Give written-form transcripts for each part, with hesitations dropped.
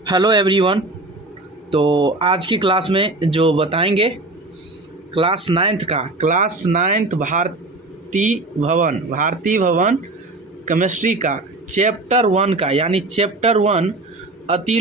Hello everyone. तो आज की क्लास में जो बताएंगे क्लास नाइन्थ भारती भवन केमिस्ट्री का चैप्टर 1 का यानी चैप्टर 1 अति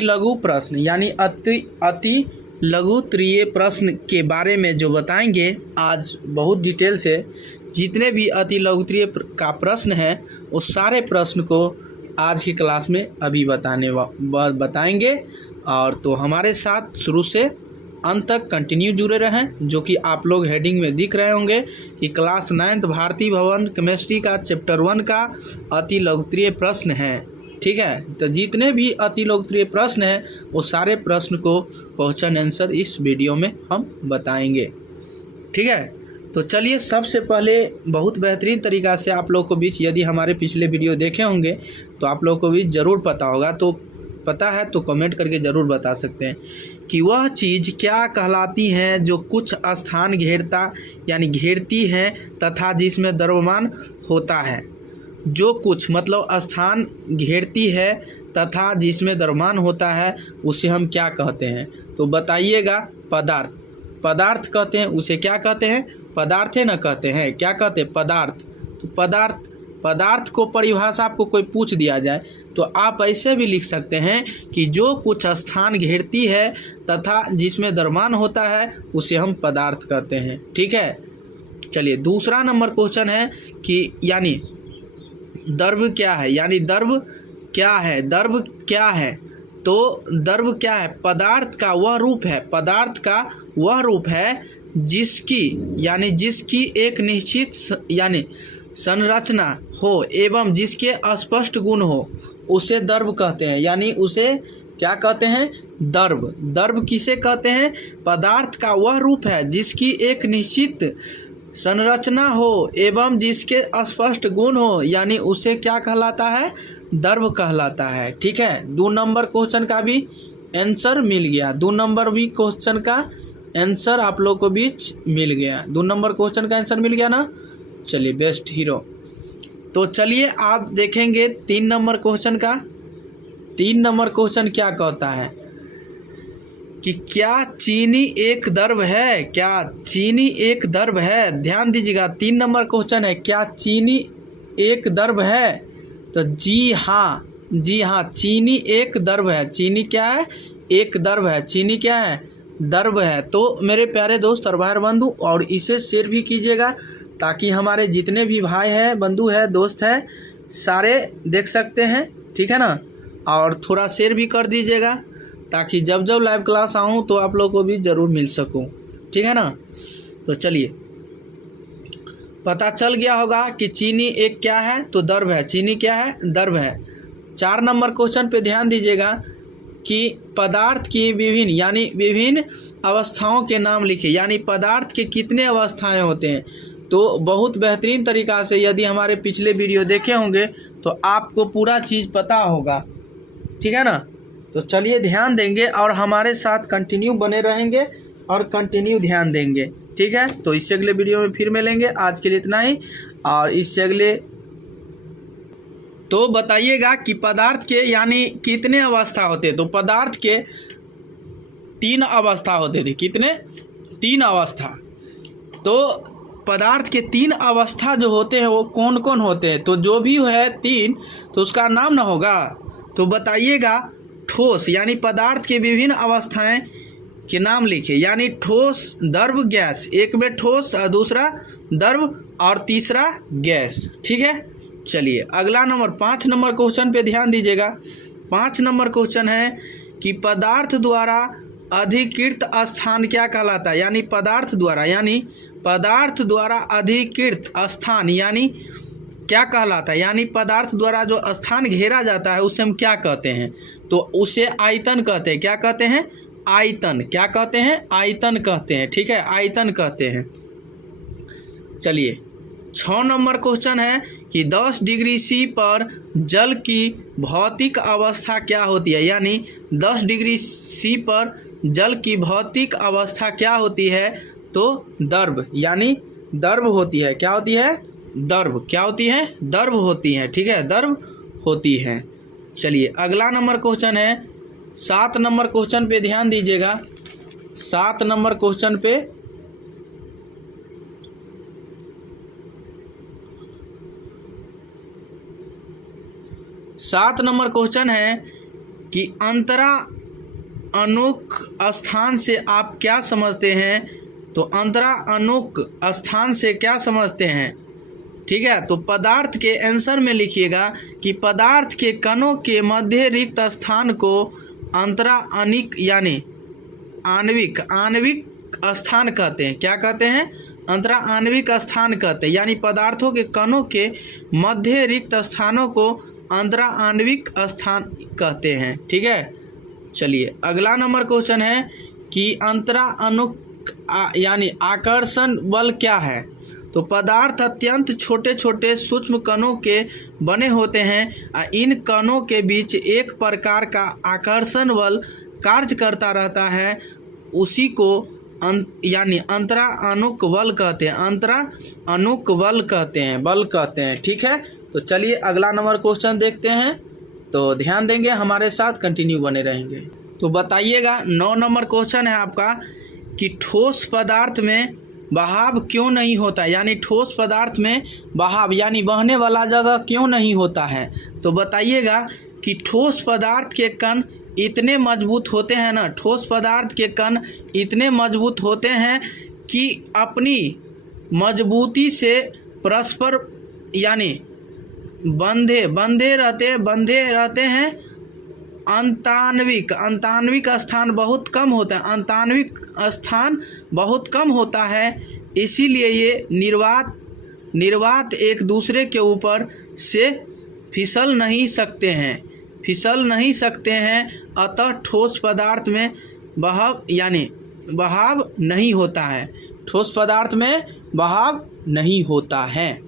लघु प्रश्न यानी अति लघु त्रिय प्रश्न के बारे में जो बताएंगे आज बहुत डिटेल से। जितने भी अति लघु त्रिय का प्रश्न है उस सारे प्रश्न को आज की क्लास में अभी बताएंगे। और तो हमारे साथ शुरू से अंत तक कंटिन्यू जुड़े रहें, जो कि आप लोग हेडिंग में दिख रहे होंगे कि क्लास 9th भारती भवन केमिस्ट्री का चैप्टर 1 का अति लघुत्तरीय प्रश्न है। ठीक है, तो जितने भी अति लघुत्तरीय प्रश्न हैं वो सारे प्रश्न को क्वेश्चन आंसर इस वीडियो में हम बताएंगे। ठीक है, तो चलिए सबसे पहले बहुत बेहतरीन तरीक़ा से आप लोग को बीच यदि हमारे पिछले वीडियो देखे होंगे तो आप लोग को भी ज़रूर पता होगा, तो पता है तो कमेंट करके ज़रूर बता सकते हैं कि वह चीज़ क्या कहलाती है जो कुछ स्थान घेरती है तथा जिसमें द्रव्यमान होता है। जो कुछ मतलब स्थान घेरती है तथा जिसमें द्रव्यमान होता है उसे हम क्या कहते हैं? तो बताइएगा। पदार्थ कहते हैं। उसे क्या कहते हैं? पदार्थ है ना कहते हैं। क्या कहते हैं? पदार्थ। तो पदार्थ को परिभाषा आपको कोई पूछ दिया जाए तो आप ऐसे भी लिख सकते हैं कि जो कुछ स्थान घेरती है तथा जिसमें द्रव्यमान होता है उसे हम पदार्थ कहते हैं। ठीक है, चलिए दूसरा नंबर क्वेश्चन है कि यानी द्रव्य क्या है, यानी द्रव्य क्या है। तो द्रव्य क्या है? पदार्थ का वह रूप है जिसकी एक निश्चित यानी संरचना हो एवं जिसके स्पष्ट गुण हो उसे द्रव्य कहते हैं। यानी उसे क्या कहते हैं? द्रव्य किसे कहते हैं? पदार्थ का वह रूप है जिसकी एक निश्चित संरचना हो एवं जिसके स्पष्ट गुण हो, यानी उसे क्या कहलाता है? द्रव्य कहलाता है। ठीक है, 2 नंबर क्वेश्चन का भी आंसर मिल गया। 2 नंबर भी क्वेश्चन का आंसर आप लोग को बीच मिल गया। 2 नंबर क्वेश्चन का आंसर मिल गया ना। चलिए बेस्ट हीरो। तो चलिए आप देखेंगे 3 नंबर क्वेश्चन का। 3 नंबर क्वेश्चन क्या कहता है कि क्या चीनी एक द्रव्य है? ध्यान दीजिएगा, 3 नंबर क्वेश्चन है क्या चीनी एक द्रव्य है? तो जी हाँ चीनी एक द्रव्य है। चीनी क्या है? एक द्रव्य है। चीनी क्या है? द्रव्य है। तो मेरे प्यारे दोस्त और भाई बंधु, और इसे शेयर भी कीजिएगा ताकि हमारे जितने भी भाई हैं, बंधु है, दोस्त है, सारे देख सकते हैं। ठीक है ना, और थोड़ा शेयर भी कर दीजिएगा ताकि जब लाइव क्लास आऊँ तो आप लोग को भी ज़रूर मिल सकूँ। ठीक है ना, तो चलिए पता चल गया होगा कि चीनी एक क्या है? तो द्रव्य है। चीनी क्या है? द्रव्य है। 4 नंबर क्वेश्चन पे ध्यान दीजिएगा कि पदार्थ की विभिन्न अवस्थाओं के नाम लिखे। यानी पदार्थ के कितने अवस्थाएं होते हैं? तो बहुत बेहतरीन तरीक़ा से यदि हमारे पिछले वीडियो देखे होंगे तो आपको पूरा चीज़ पता होगा। ठीक है ना, तो चलिए ध्यान देंगे और हमारे साथ कंटिन्यू बने रहेंगे और कंटिन्यू ध्यान देंगे। ठीक है, तो इससे अगले वीडियो में फिर मिलेंगे। आज के लिए इतना ही। और इससे अगले तो बताइएगा कि पदार्थ के यानी कितने अवस्था होते? तो पदार्थ के 3 अवस्था होते थे। कितने? 3 अवस्था। तो पदार्थ के 3 अवस्था जो होते हैं वो कौन कौन होते हैं? तो जो भी है 3 तो उसका नाम ना होगा। तो बताइएगा। ठोस यानी पदार्थ के विभिन्न अवस्थाएं के नाम लिखे। यानी ठोस, द्रव, गैस। एक में ठोस और दूसरा द्रव और तीसरा गैस। ठीक है, चलिए अगला नंबर 5 नंबर क्वेश्चन पे ध्यान दीजिएगा। 5 नंबर क्वेश्चन है कि पदार्थ द्वारा अधिकृत स्थान क्या कहलाता है? यानी पदार्थ द्वारा अधिकृत स्थान यानी क्या कहलाता है? यानी पदार्थ द्वारा जो स्थान घेरा जाता है उसे हम क्या कहते हैं? तो उसे आयतन कहते हैं। क्या कहते हैं? आयतन। क्या कहते हैं? आयतन कहते हैं। ठीक है, आयतन कहते हैं। चलिए 6 नंबर क्वेश्चन है कि 10 डिग्री C पर जल की भौतिक अवस्था क्या होती है? यानी 10 डिग्री C पर जल की भौतिक अवस्था क्या होती है? तो द्रव यानी द्रव होती है। क्या होती है? द्रव। क्या होती है? द्रव होती है। ठीक है, द्रव होती है। चलिए अगला नंबर क्वेश्चन है 7 नंबर क्वेश्चन पे ध्यान दीजिएगा। 7 नंबर क्वेश्चन पे क्वेश्चन है कि अंतरा अनुक स्थान से आप क्या समझते हैं। तो अंतरा अनुक स्थान से क्या समझते हैं, ठीक है। तो पदार्थ के आंसर में लिखिएगा कि पदार्थ के कणों के मध्य रिक्त स्थान को अंतरा अनिक यानी आणविक स्थान कहते हैं। क्या कहते हैं, अंतरा आणविक स्थान कहते हैं, यानी पदार्थों के कणों के मध्य रिक्त स्थानों को अंतरा आणविक स्थान कहते हैं, ठीक है। चलिए अगला नंबर क्वेश्चन है कि अंतरा अनुक यानी आकर्षण बल क्या है। तो पदार्थ अत्यंत छोटे छोटे सूक्ष्म कणों के बने होते हैं। इन कणों के बीच एक प्रकार का आकर्षण बल कार्य करता रहता है, उसी को यानी अंतरा अनुक बल कहते हैं। अंतरा अनुक बल कहते हैं, ठीक है। तो चलिए अगला नंबर क्वेश्चन देखते हैं, तो ध्यान देंगे, हमारे साथ कंटिन्यू बने रहेंगे। तो बताइएगा 9 नंबर क्वेश्चन है आपका कि ठोस पदार्थ में बहाव क्यों नहीं होता, यानी ठोस पदार्थ में बहाव यानी बहने वाला जगह क्यों नहीं होता है। तो बताइएगा कि ठोस पदार्थ के कण इतने मजबूत होते हैं ना, ठोस पदार्थ के कण इतने मजबूत होते हैं कि अपनी मजबूती से परस्पर यानी बंधे रहते हैं। अंतान्विक स्थान बहुत कम होता है, अंतान्विक स्थान बहुत कम होता है, इसीलिए ये निर्वात एक दूसरे के ऊपर से फिसल नहीं सकते हैं। अतः ठोस पदार्थ में बहाव नहीं होता है, ठोस पदार्थ में बहाव नहीं होता है।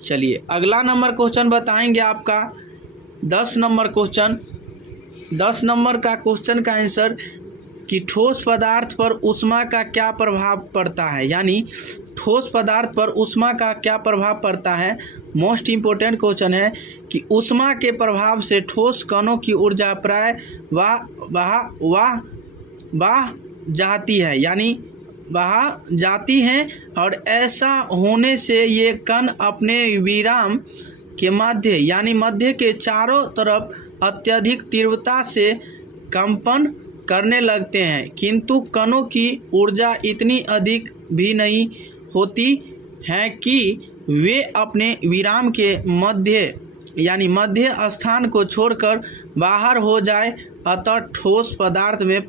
चलिए अगला नंबर क्वेश्चन बताएंगे आपका 10 नंबर क्वेश्चन। 10 नंबर का क्वेश्चन का आंसर कि ठोस पदार्थ पर ऊष्मा का क्या प्रभाव पड़ता है, यानी ठोस पदार्थ पर ऊष्मा का क्या प्रभाव पड़ता है। मोस्ट इम्पोर्टेंट क्वेश्चन है कि ऊष्मा के प्रभाव से ठोस कणों की ऊर्जा प्राय वाह जाती है, यानी बहा जाती हैं, और ऐसा होने से ये कण अपने विराम के मध्य यानी मध्य के चारों तरफ अत्यधिक तीव्रता से कंपन करने लगते हैं, किंतु कणों की ऊर्जा इतनी अधिक भी नहीं होती है कि वे अपने विराम के मध्य स्थान को छोड़कर बाहर हो जाए। अतः ठोस पदार्थ में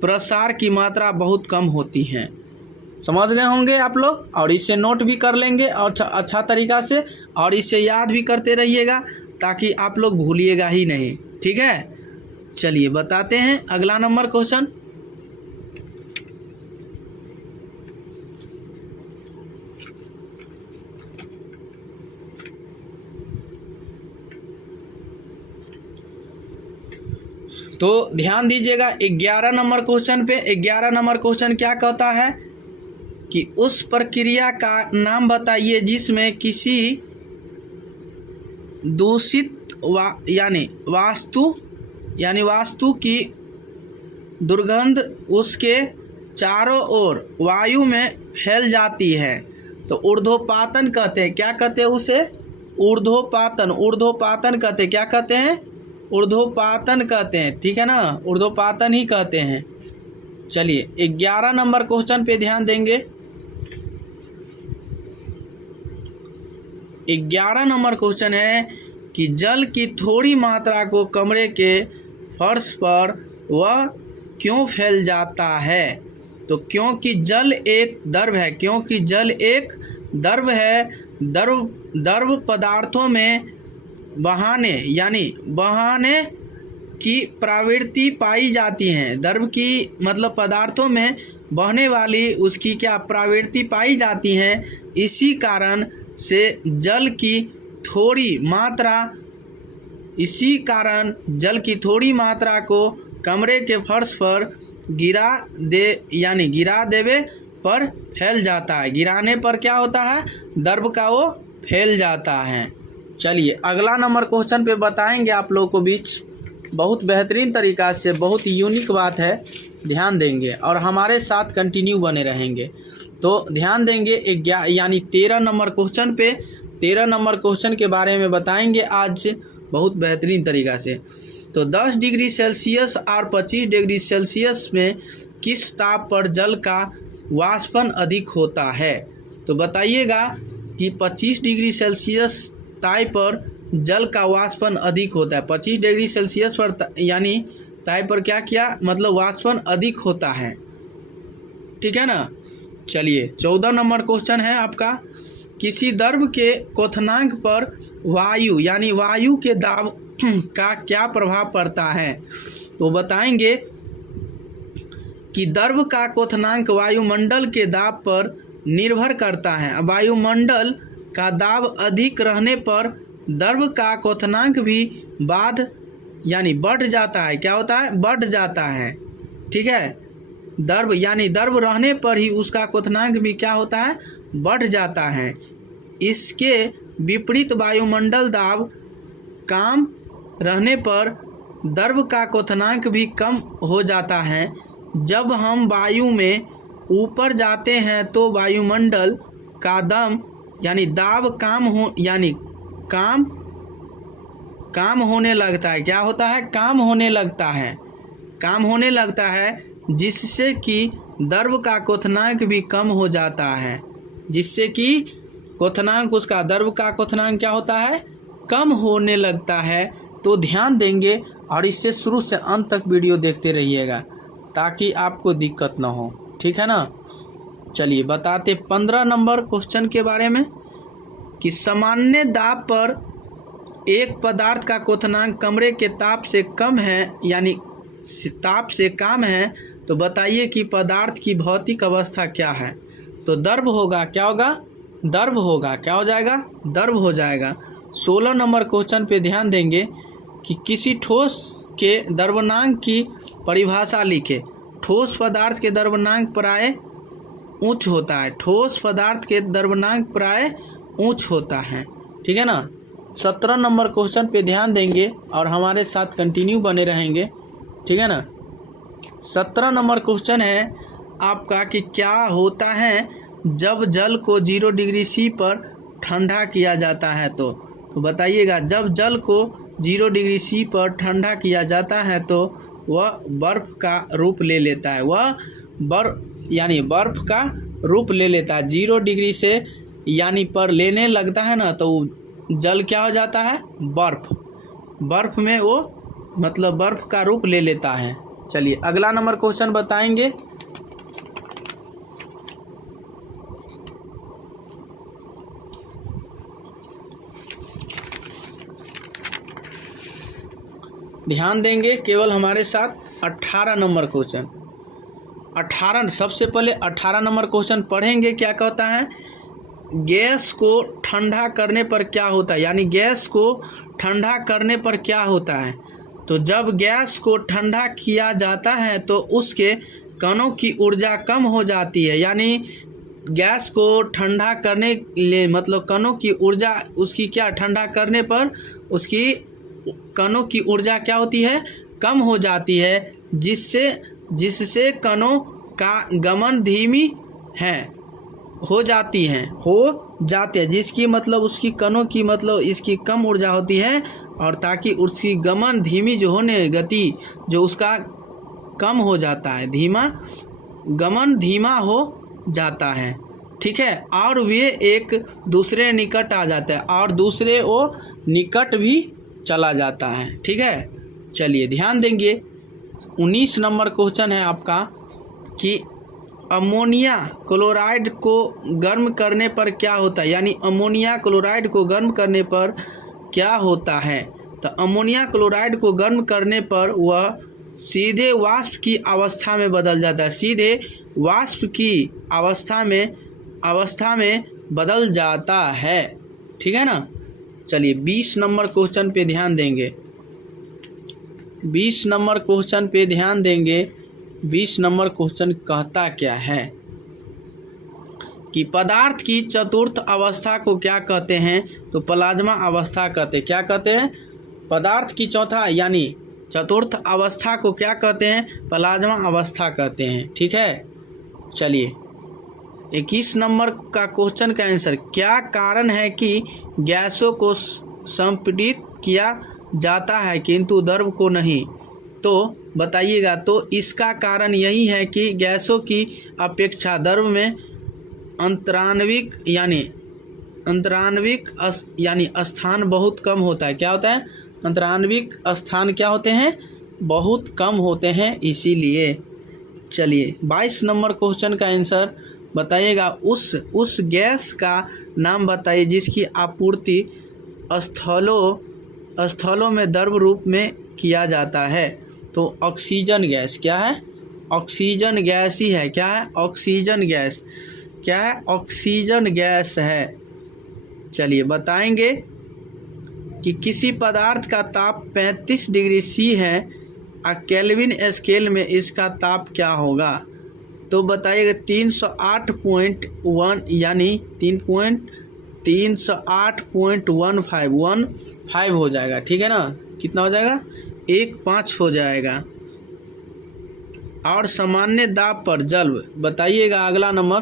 प्रसार की मात्रा बहुत कम होती है। समझ गए होंगे आप लोग, और इसे नोट भी कर लेंगे और अच्छा तरीका से, और इसे याद भी करते रहिएगा ताकि आप लोग भूलिएगा ही नहीं, ठीक है। चलिए बताते हैं अगला नंबर क्वेश्चन। तो ध्यान दीजिएगा 11 नंबर क्वेश्चन पे। 11 नंबर क्वेश्चन क्या कहता है कि उस प्रक्रिया का नाम बताइए जिसमें किसी दूषित वास्तु की दुर्गंध उसके चारों ओर वायु में फैल जाती है। तो ऊर्ध्वपातन कहते हैं। क्या कहते हैं उसे? ऊर्ध्वपातन कहते हैं। क्या कहते हैं? ऊर्ध्वपातन कहते हैं, ठीक है ना, ऊर्ध्वपातन ही कहते हैं। चलिए 11 नंबर क्वेश्चन पे ध्यान देंगे। 11 नंबर क्वेश्चन है कि जल की थोड़ी मात्रा को कमरे के फर्श पर वह क्यों फैल जाता है। तो क्योंकि जल एक द्रव है, क्योंकि जल एक द्रव है। द्रव पदार्थों में बहाने की प्रवृत्ति पाई जाती है। द्रव की मतलब पदार्थों में बहने वाली उसकी क्या प्रवृत्ति पाई जाती है। इसी कारण जल की थोड़ी मात्रा को कमरे के फर्श पर गिरा देवे पर फैल जाता है। गिराने पर क्या होता है? द्रव का वो फैल जाता है। चलिए अगला नंबर क्वेश्चन पे बताएंगे आप लोगों को बीच बहुत बेहतरीन तरीक़ा से, बहुत यूनिक बात है, ध्यान देंगे और हमारे साथ कंटिन्यू बने रहेंगे। तो ध्यान देंगे 13 नंबर क्वेश्चन पे, 13 नंबर क्वेश्चन के बारे में बताएंगे आज बहुत बेहतरीन तरीक़ा से। तो 10 डिग्री सेल्सियस और 25 डिग्री सेल्सियस में किस ताप पर जल का वाष्पन अधिक होता है? तो बताइएगा कि 25 डिग्री सेल्सियस ताप पर जल का वाष्पन अधिक होता है। 25 डिग्री सेल्सियस पर यानी ताप पर क्या किया मतलब वाष्पन अधिक होता है, ठीक है ना। चलिए 14 नंबर क्वेश्चन है आपका, किसी द्रव के क्वथनांक पर वायु यानी वायु के दाब का क्या प्रभाव पड़ता है? तो बताएंगे कि द्रव का क्वथनांक वायुमंडल के दाब पर निर्भर करता है। वायुमंडल का दाब अधिक रहने पर द्रव का क्वथनांक भी बढ़ जाता है। क्या होता है? बढ़ जाता है, ठीक है। द्रव यानी द्रव रहने पर ही उसका क्वथनांक भी क्या होता है? बढ़ जाता है। इसके विपरीत वायुमंडल दाब कम रहने पर द्रव का क्वथनांक भी कम हो जाता है। जब हम वायु में ऊपर जाते हैं तो वायुमंडल का दम यानी दाब काम होने लगता है। क्या होता है? काम होने लगता है जिससे कि द्रव का क्वथनांक भी कम हो जाता है, जिससे कि क्वथनांक उसका द्रव का क्वथनांक क्या होता है? कम होने लगता है। तो ध्यान देंगे और इससे शुरू से अंत तक वीडियो देखते रहिएगा ताकि आपको दिक्कत ना हो, ठीक है ना। चलिए बताते 15 नंबर क्वेश्चन के बारे में कि सामान्य दाब पर एक पदार्थ का क्वथनांक कमरे के ताप से कम है यानी ताप से कम है, तो बताइए कि पदार्थ की भौतिक अवस्था क्या है? तो द्रव होगा। क्या होगा? द्रव होगा। क्या हो जाएगा? द्रव हो जाएगा। 16 नंबर क्वेश्चन पे ध्यान देंगे कि किसी ठोस के द्रव्यमान की परिभाषा लिखे। ठोस पदार्थ के द्रव्यमान प्राय उच्च होता है। ठोस पदार्थ के द्रव्यमान प्राय उच्च होता है, ठीक है ना। 17 नंबर क्वेश्चन पे ध्यान देंगे और हमारे साथ कंटिन्यू बने रहेंगे, ठीक है ना। 17 नंबर क्वेश्चन है आपका कि क्या होता है जब जल को 0 डिग्री सी पर ठंडा किया जाता है? तो बताइएगा जब जल को 0 डिग्री सी पर ठंडा किया जाता है तो वह बर्फ़ का रूप ले लेता है। वह बर्फ़ का रूप ले लेता है। 0 डिग्री से यानी पर लेने लगता है ना तो जल क्या हो जाता है? बर्फ़ में वो मतलब बर्फ़ का रूप ले लेता है। चलिए अगला नंबर क्वेश्चन बताएंगे। ध्यान देंगे केवल हमारे साथ 18 नंबर क्वेश्चन। 18 सबसे पहले 18 नंबर क्वेश्चन पढ़ेंगे। क्या कहता है? गैस को ठंडा करने पर क्या होता है? यानी गैस को ठंडा करने पर क्या होता है? तो जब गैस को ठंडा किया जाता है तो उसके कणों की ऊर्जा कम हो जाती है। यानी गैस को ठंडा करने ले मतलब कणों की ऊर्जा उसकी क्या ठंडा करने पर उसकी कणों की ऊर्जा क्या होती है? कम हो जाती है, जिससे कणों का गमन धीमी हो जाती है जिसकी मतलब उसकी कणों की मतलब इसकी कम ऊर्जा होती है और ताकि उसकी गमन धीमी जो होने गति जो उसका कम हो जाता है, गमन धीमा हो जाता है, ठीक है। और वे एक दूसरे निकट आ जाते हैं और दूसरे वो निकट भी चला जाता है, ठीक है। चलिए ध्यान देंगे 19 नंबर क्वेश्चन है आपका कि अमोनिया क्लोराइड को गर्म करने पर क्या होता है? यानी अमोनिया क्लोराइड को गर्म करने पर क्या होता है? तो अमोनिया क्लोराइड को गर्म करने पर वह सीधे वाष्प की अवस्था में बदल जाता है। सीधे वाष्प की अवस्था में बदल जाता है, ठीक है ना। चलिए 20 नंबर क्वेश्चन पे ध्यान देंगे। 20 नंबर क्वेश्चन पे ध्यान देंगे। 20 नंबर क्वेश्चन कहता क्या है कि पदार्थ की चतुर्थ अवस्था को क्या कहते हैं? तो प्लाज्मा अवस्था कहते हैं। क्या कहते हैं? पदार्थ की चौथा यानी चतुर्थ अवस्था को क्या कहते हैं? प्लाज्मा अवस्था कहते हैं। ठीक है, चलिए 21 नंबर का क्वेश्चन का आंसर, क्या कारण है कि गैसों को संपीड़ित किया जाता है किंतु द्रव को नहीं? तो बताइएगा। तो इसका कारण यही है कि गैसों की अपेक्षा द्रव में अंतरान्विक यानी स्थान बहुत कम होता है। क्या होता है? अंतरान्विक स्थान क्या होते हैं? बहुत कम होते हैं, इसीलिए। चलिए 22 नंबर क्वेश्चन का आंसर बताइएगा। उस गैस का नाम बताइए जिसकी आपूर्ति स्थलों में द्रव रूप में किया जाता है। तो ऑक्सीजन गैस। क्या है? ऑक्सीजन गैस ही है। क्या है? Oxygen gas. क्या है? ऑक्सीजन गैस है। चलिए बताएंगे कि किसी पदार्थ का ताप 35 डिग्री सी है और केल्विन स्केल में इसका ताप क्या होगा? तो बताइएगा 308.1 यानी 308.15 हो जाएगा। ठीक है ना? कितना हो जाएगा? 1.5 हो जाएगा। और सामान्य दाब पर जल बताइएगा। अगला नंबर,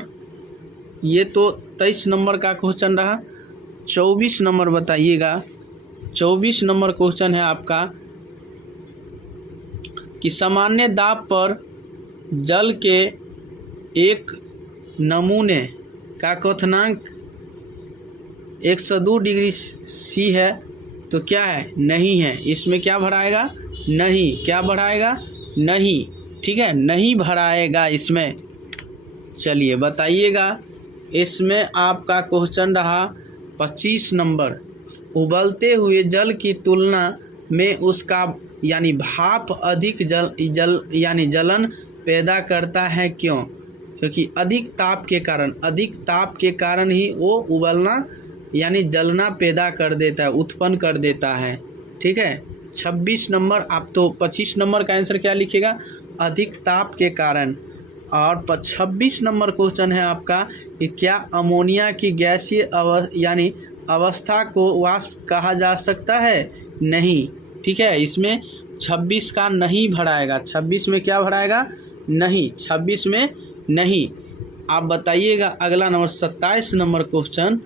ये तो 23 नंबर का क्वेश्चन रहा। 24 नंबर बताइएगा। 24 नंबर क्वेश्चन है आपका कि सामान्य दाब पर जल के एक नमूने का क्वथनांक 102 डिग्री सी है तो क्या है? नहीं है। इसमें क्या भराएगा? नहीं। क्या भराएगा? नहीं। ठीक है, नहीं भराएगा इसमें। चलिए बताइएगा। इसमें आपका क्वेश्चन रहा 25 नंबर, उबलते हुए जल की तुलना में उसका यानी भाप अधिक जलन पैदा करता है। क्यों? क्योंकि अधिक ताप के कारण ही वो उबलना यानी जलना पैदा कर देता है, उत्पन्न कर देता है। ठीक है, 26 नंबर। आप तो 25 नंबर का आंसर क्या लिखिएगा? अधिक ताप के कारण। और 26 नंबर क्वेश्चन है आपका कि क्या अमोनिया की गैसीय यानी अवस्था को वाष्प कहा जा सकता है? नहीं। ठीक है, इसमें 26 का नहीं भराएगा। 26 में क्या भराएगा? नहीं। 26 में नहीं। आप बताइएगा। अगला नंबर 27 नंबर क्वेश्चन,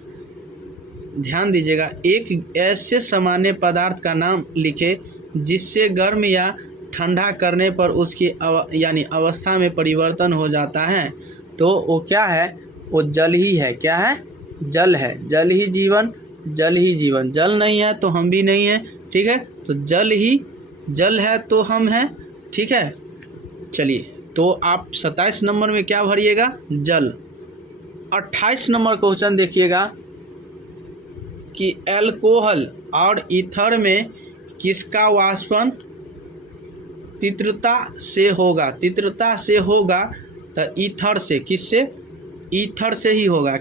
ध्यान दीजिएगा। एक ऐसे सामान्य पदार्थ का नाम लिखे जिससे गर्म या ठंडा करने पर उसकी यानी अवस्था में परिवर्तन हो जाता है। तो वो क्या है? वो जल ही है। क्या है? जल है। जल ही जीवन, जल ही जीवन। जल नहीं है तो हम भी नहीं हैं। ठीक है, तो जल ही जल है तो हम हैं। ठीक है, चलिए तो आप 27 नंबर में क्या भरिएगा? जल। 28 नंबर क्वेश्चन देखिएगा कि अल्कोहल और ईथर में किसका वाष्पन तीव्रता से होगा? तीव्रता से होगा तो ईथर से। किससे? ईथर से ही होगा।